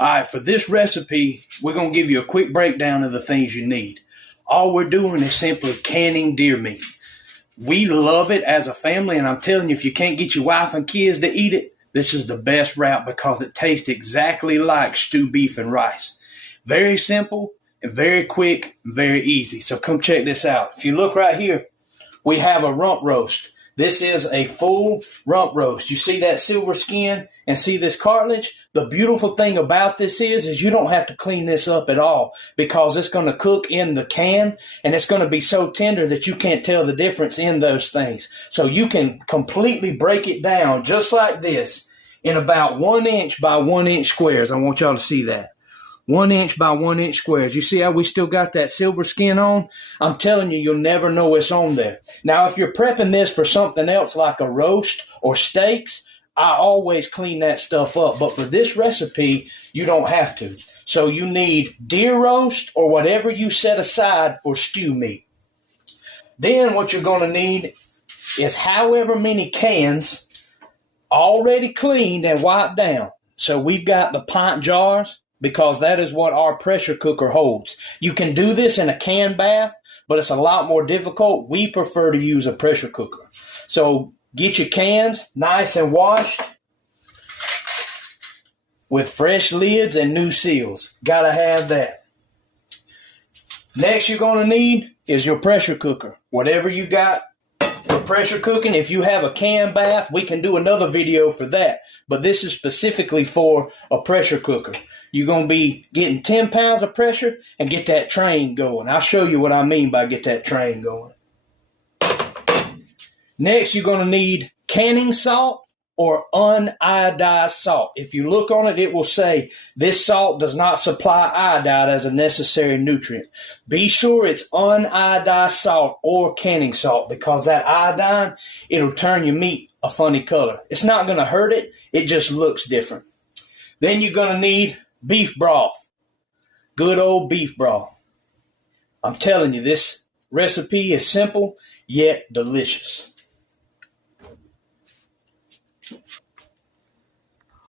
All right, for this recipe, we're going to give you a quick breakdown of the things you need. All we're doing is simply canning deer meat. We love it as a family, and I'm telling you, if you can't get your wife and kids to eat it, this is the best route because it tastes exactly like stewed beef and rice. Very simple and very quick and very easy. So come check this out. If you look right here, we have a rump roast. This is a full rump roast. You see that silver skin and see this cartilage? The beautiful thing about this is you don't have to clean this up at all because it's going to cook in the can and it's going to be so tender that you can't tell the difference in those things. So you can completely break it down just like this in about 1 inch by 1 inch squares. I want y'all to see that. 1 inch by 1 inch squares. You see how we still got that silver skin on? I'm telling you, you'll never know it's on there. Now, if you're prepping this for something else like a roast or steaks, I always clean that stuff up. But for this recipe, you don't have to. So you need deer roast or whatever you set aside for stew meat. Then what you're going to need is however many cans already cleaned and wiped down. So we've got the pint jars, because that is what our pressure cooker holds. You can do this in a can bath, but it's a lot more difficult. We prefer to use a pressure cooker. So get your cans nice and washed with fresh lids and new seals. Gotta have that. Next you're going to need is your pressure cooker. Whatever you got for pressure cooking, if you have a can bath, we can do another video for that. But this is specifically for a pressure cooker. You're going to be getting 10 pounds of pressure and get that train going. I'll show you what I mean by get that train going. Next, you're going to need canning salt or uniodized salt. If you look on it, it will say this salt does not supply iodide as a necessary nutrient. Be sure it's uniodized salt or canning salt because that iodine, it'll turn your meat a funny color. It's not going to hurt it. It just looks different. Then you're going to need beef broth. Good old beef broth. I'm telling you, this recipe is simple yet delicious.